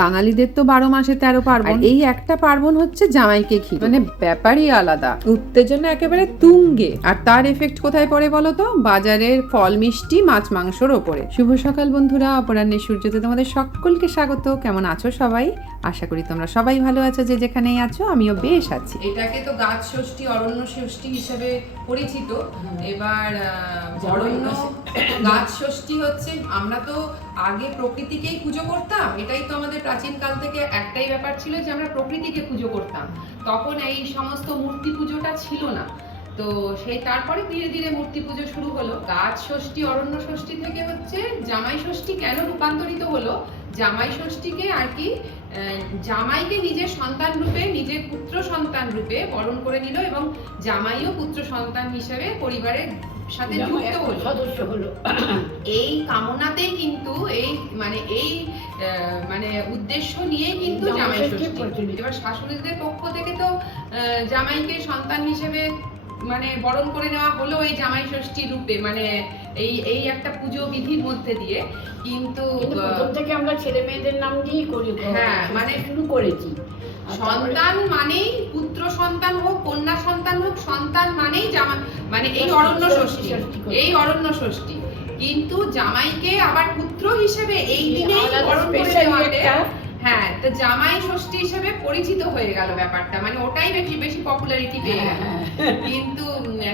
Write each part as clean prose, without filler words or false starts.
বাঙালিদের তো 12 মাসে 13 পার্বণ, এই একটা পার্বণ হচ্ছে জামাইকে ঘিরে, মানে ব্যাপারই আলাদা, উত্তেজনা একেবারে তুঙ্গে। আর তার এফেক্ট কোথায় পড়ে বলো তো? বাজারের ফল মিষ্টি মাছ মাংসর ওপরে। শুভ সকাল বন্ধুরা, অপরাহ্নের সূর্যতে তোমাদের সকলকে স্বাগত। কেমন আছো সবাই? আশা করি তোমরা সবাই ভালো আছো, যে যেখানেই আছো। আমিও বেশ আছি। এটাকে তো গাছ ষষ্ঠী, অরণ্য ষষ্ঠী হিসেবে পরিচিত। এবার অরণ্য গাছ ষষ্ঠী হচ্ছে, আমরা তো আগে প্রকৃতিকেই পুজো করতাম, এটাই তো আমাদের প্রাচীন কাল থেকে একটাই ব্যাপার ছিল যে আমরা প্রকৃতিকে পুজো করতাম। তখন এই সমস্ত মূর্তি পুজোটা ছিল না, তো সেই তারপরে ধীরে ধীরে মূর্তি পুজো শুরু হলো। গাছ ষষ্ঠী অরণ্য ষষ্ঠী থেকে হচ্ছে জামাই ষষ্ঠী কেন রূপান্তরিত হলো? জামাই ষষ্ঠীকে আর কি জামাইকে নিজের সন্তান রূপে, নিজের পুত্র সন্তান রূপে বরণ করে নিল, এবং জামাইও পুত্র সন্তান হিসেবে পরিবারের সাথে যুক্ত হলো, সদস্য হলো। এই কামনাতেই কিন্তু এই উদ্দেশ্য নিয়ে কিন্তু জামাই ষষ্ঠী। এবার শাশুড়িদের পক্ষ থেকে তো জামাইকে সন্তান হিসেবে বরণ করে নেওয়া হলো এই জামাই ষষ্ঠী রূপে, এই একটা পুজো বিধির মধ্যে দিয়ে। কিন্তু প্রথম থেকে আমরা ছেলে মেয়েদের নাম দিয়েই করি। হ্যাঁ, শুরু করেছি। সন্তান মানেই পুত্র সন্তান হোক, কন্যা সন্তান হোক, সন্তান মানেই জামাই, এই অরণ্য ষষ্ঠী, এই অরণ্য ষষ্ঠী। কিন্তু জামাইকে আবার পুত্র হিসেবে এই দিনেই বরণ করে নেওয়াতে, হ্যাঁ, তো জামাই ষষ্ঠী হিসেবে পরিচিত হয়ে গেল ব্যাপারটা, ওটাই বেশি পপুলারিটি পেয়ে গেল। কিন্তু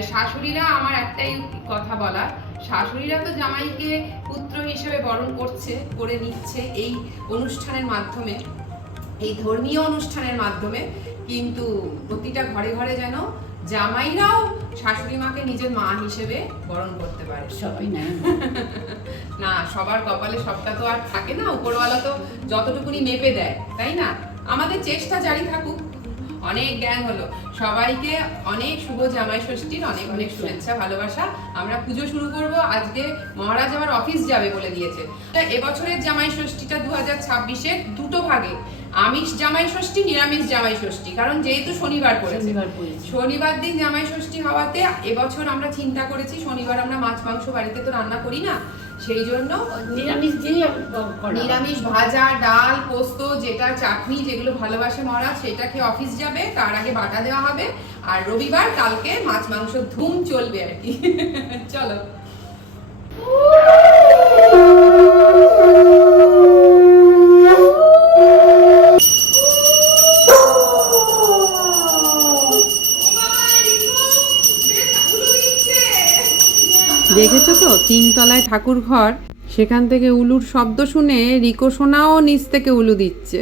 শাশুড়িরা, আমার একটাই কথা বলা, শাশুড়িরা তো জামাইকে পুত্র হিসেবে বরণ করে নিচ্ছে এই অনুষ্ঠানের মাধ্যমে, এই ধর্মীয় অনুষ্ঠানের মাধ্যমে। কিন্তু প্রতিটা ঘরে ঘরে যেন জামাইরাও শাশুড়ি মাকে নিজের মা হিসেবে বরণ করতে পারে। সবাই না, সবার কপালে সবটা তো আর থাকে না, উপরওয়ালা তো যতটুকুনি মেপে দেয়, তাই না? আমাদের চেষ্টা জারি থাকুক। অনেক জ্ঞান হলো, সবাইকে অনেক শুভ জামাই ষষ্ঠীর অনেক অনেক শুভেচ্ছা, ভালোবাসা। আমরা পুজো শুরু করব আজকে। মহারাজ আবার অফিস যাবে বলে দিয়েছে। এবছরের জামাই ষষ্ঠীটা 2026-এর দুটো ভাগে, আমিষ জামাই ষষ্ঠী, নিরামিষ জামাই ষষ্ঠী। কারণ যেহেতু শনিবার পড়েছে, শনিবার দিন জামাই ষষ্ঠী হওয়াতে এবছর আমরা চিন্তা করেছি শনিবার আমরা মাছ মাংস বাড়িতে তো রান্না করি না, সেই জন্য নিরামিষ ভাজা, ডাল, পোস্ত, যেটা চাটনি, যেগুলো ভালোবাসে মহারাজ, সেটা খেয়ে অফিস যাবে। তার আগে বাটা দেওয়া হবে, আর রবিবার কালকে মাছ মাংস ধুম চলবে আর কি। চলো। দেখেছো তো, 3 তলায় ঠাকুর ঘর, সেখান থেকে উলুর শব্দ শুনে রিকো সোনাও নিচ থেকে উলু দিচ্ছে।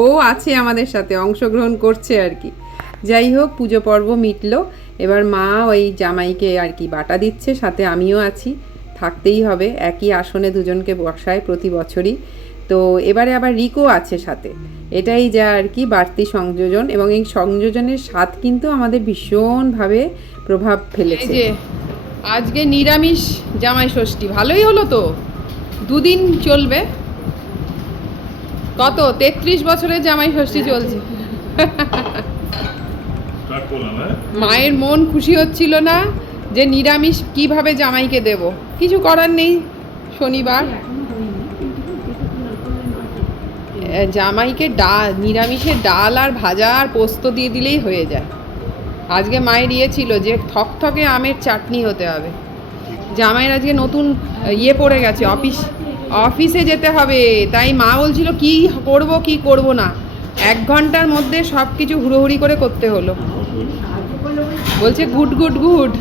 ও আছে আমাদের সাথে, অংশগ্রহণ করছে আর কি। যাই হোক, পুজো পর্ব মিটলো। এবার মা ওই জামাইকে আর কি বাটা দিচ্ছে, সাথে আমিও আছি, থাকতেই হবে, একই আসনে দুজনকে বসায় প্রতি বছরই। তো এবারে আবার রিকো আছে সাথে, এটাই যা আর কি বাড়তি সংযোজন, এবং এই সংযোজনের স্বাদ কিন্তু আমাদের ভীষণভাবে প্রভাব ফেলেছে। আজকে নিরামিষ জামাই ষষ্ঠী, ভালোই হলো তো, 2 দিন চলবে। কত 33 বছরের জামাই ষষ্ঠী চলছে। মায়ের মন খুশি হচ্ছিল না যে নিরামিষ কিভাবে জামাইকে দেব, কিছু করার নেই, শনিবার জামাইকে নিরামিষের ডাল আর ভাজা আর পোস্ত দিয়ে দিলেই হয়ে যায়। আজকে মায়ের ছিল যে থকথকে আমের চাটনি হতে হবে। জামাইয়ের আজকে নতুন পড়ে গেছে, অফিসে যেতে হবে, তাই মা বলছিল কি করব না। 1 ঘন্টার মধ্যে সব কিছু হুড়োহুড়ি করে করতে হলো। বলছে গুড গুড গুড।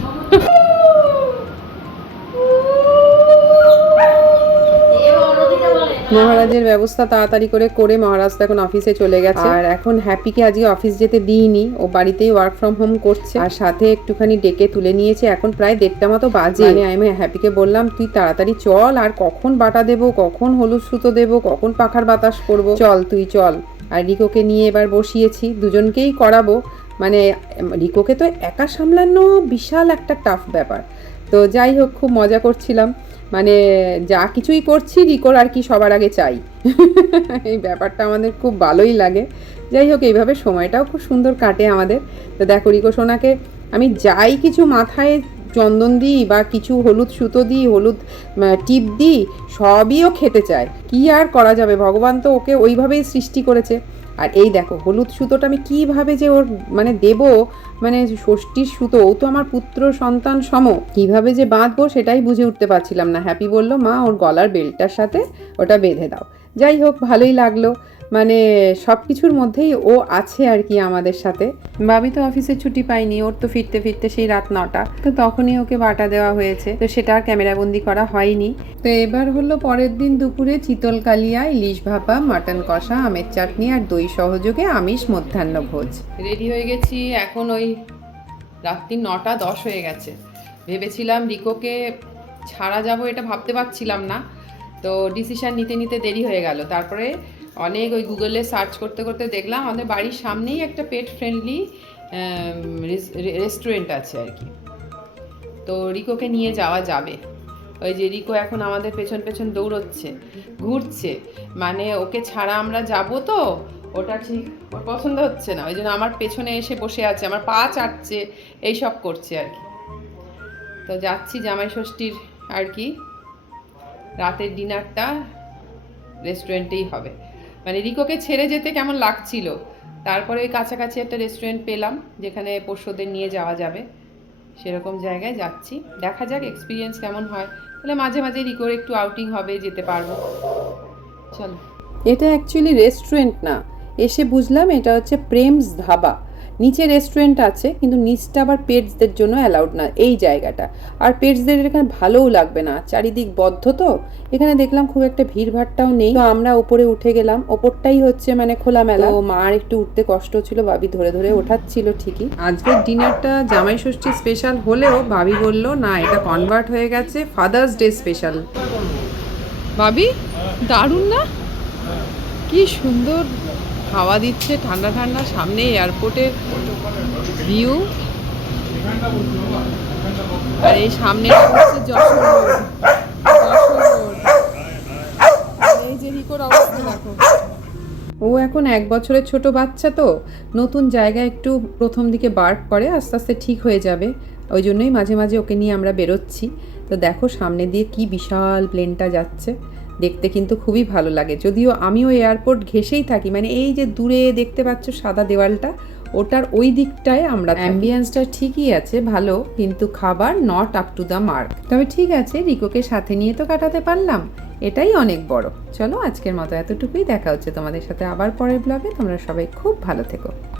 মহারাজের ব্যবস্থা তাড়াতাড়ি করে মহারাজ এখন অফিসে চলে গেছে। আর এখন হ্যাপিকে আজকে অফিস যেতে দিইনি, ও বাড়িতেই ওয়ার্ক ফ্রম হোম করছে, আর সাথে একটুখানি ডেকে তুলে নিয়েছে। এখন প্রায় 1:30 মতো বাজে। আমি হ্যাপিকে বললাম তুই তাড়াতাড়ি চল, আর কখন বাটা দেবো, কখন হলুদ সুতো দেবো, কখন পাখার বাতাস করবো, চল তুই চল। আর রিকোকে নিয়ে এবার বসিয়েছি, দুজনকেই করাবো। রিকোকে তো একা সামলানো বিশাল একটা টাফ ব্যাপার। তো যাই হোক, খুব মজা করছিলাম, যা কিছুই করছি রিকোর আর কি সবার আগে চাই। এই ব্যাপারটা আমাদের খুব ভালোই লাগে। যাই হোক, এইভাবে সময়টাও খুব সুন্দর কাটে আমাদের। তো দেখো, রিকো সোনাকে আমি যাই কিছু মাথায় চন্দন দিই বা কিছু হলুদ সুতো দিই, হলুদ টিপ দিই, সবই ও খেতে চায়। কি আর করা যাবে, ভগবান তো ওকে ওইভাবেই সৃষ্টি করেছে। আর এই দেখো হলুদ সুতোটা আমি কীভাবে যে ওর মানে দেবো, মানে ষষ্ঠীর সুতো, ও তো আমার পুত্র সন্তান সম, কীভাবে যে বাঁধবো সেটাই বুঝে উঠতে পারছিলাম না। হ্যাপি বলল মা ওর গলার বেল্টটার সাথে ওটা বেঁধে দাও। যাই হোক, ভালোই লাগলো, মানে সব কিছুর মধ্যেই ও আছে আর কি আমাদের সাথে। ভাবি তো অফিসে ছুটি পাইনি, ওর তো ফিরতে ফিরতে সেই রাত 9টা, তো তখনই ওকে বাটা দেওয়া হয়েছে, তো সেটা আর ক্যামেরাবন্দি করা হয়নি। তো এবার হলো পরের দিন দুপুরে চিতল কালিয়া, ইলিশ ভাপা, মাটন কষা, আমের চাটনি আর দই সহযোগে আমিষ মধ্যাহ্ন ভোজ। রেডি হয়ে গেছি, এখন ওই রাত্রি 9টা 10 হয়ে গেছে। ভেবেছিলাম রিকোকে ছাড়া যাব, এটা ভাবতে পারছিলাম না, তো ডিসিশান নিতে নিতে দেরি হয়ে গেল। তারপরে অনেক ওই গুগলে সার্চ করতে করতে দেখলাম আমাদের বাড়ির সামনেই একটা পেট ফ্রেন্ডলি রেস্টুরেন্ট আছে আর কি, তো রিকোকে নিয়ে যাওয়া যাবে। ওই যে রিকো এখন আমাদের পেছন পেছন দৌড়চ্ছে, ঘুরছে, মানে ওকে ছাড়া আমরা যাব, তো ওটা ঠিক ওর পছন্দ হচ্ছে না, ওই জন্য আমার পেছনে এসে বসে আছে, আমার পা চাটছে, এইসব করছে আর কি। তো যাচ্ছি জামাই ষষ্ঠীর আর কি রাতের ডিনারটা রেস্টুরেন্টেই হবে। মানে রিকোকে ছেড়ে যেতে কেমন লাগছিল, তারপরে ওই কাছাকাছি একটা রেস্টুরেন্ট পেলাম যেখানে পোষ্যদের নিয়ে যাওয়া যাবে, সেরকম জায়গায় যাচ্ছি। দেখা যাক এক্সপিরিয়েন্স কেমন হয়, তাহলে মাঝে মাঝে রিকোর একটু আউটিং হবে, যেতে পারবো। চলো, এটা অ্যাকচুয়ালি রেস্টুরেন্ট না, এসে বুঝলাম এটা হচ্ছে প্রেমস ধাবা। নিচে রেস্টুরেন্ট আছে, কিন্তু নিচটা আবার পেটসদের জন্য অ্যালাউড না এই জায়গাটা, আর পেটসদের এখানে ভালোও লাগবে না, চারিদিক বদ্ধ, তো এখানে দেখলাম খুব একটা ভিড়ভাড়টাও নেই। তো আমরা উপরে উঠে গেলাম, ওপরটাই হচ্ছে মানে খোলামেলা। ও মার একটু উঠতে কষ্ট ছিল, ভাবি ধরে ধরে ওঠাচ্ছিল ঠিকই। আজকের ডিনারটা জামাই ষষ্ঠী স্পেশাল হলেও ভাবি বলল না, এটা কনভার্ট হয়ে গেছে ফাদার্স ডে স্পেশাল। ভাবি দারুণ না, কি সুন্দর হাওয়া দিচ্ছে, ঠান্ডা ঠান্ডা, সামনে এয়ারপোর্টের ভিউ, আর এই সামনে হচ্ছে যশোর রোড, এই যে রিকোর অবস্থা দেখো। ও এখন 1 বছরের ছোট বাচ্চা, তো নতুন জায়গায় একটু প্রথম দিকে বার্ক করে, আস্তে আস্তে ঠিক হয়ে যাবে, ওই জন্যই মাঝে মাঝে ওকে নিয়ে আমরা বেরোচ্ছি। তো দেখো সামনে দিয়ে কি বিশাল প্লেনটা যাচ্ছে, দেখতে কিন্তু খুবই ভালো লাগে। যদিও আমিও এয়ারপোর্ট ঘেঁষেই থাকি, মানে এই যে দূরে দেখতে পাচ্ছ সাদা দেওয়ালটা, ওটার ওই দিকটায় আমরা। অ্যাম্বিয়েন্সটা ঠিকই আছে ভালো, কিন্তু খাবার not up to the mark. তবে ঠিক আছে, রিকোকে সাথে নিয়ে তো কাটাতে পারলাম, এটাই অনেক বড়। চলো আজকের মতো এতটুকুই, দেখা হচ্ছে তোমাদের সাথে আবার পরের ব্লগে। তোমরা সবাই খুব ভালো থেকো।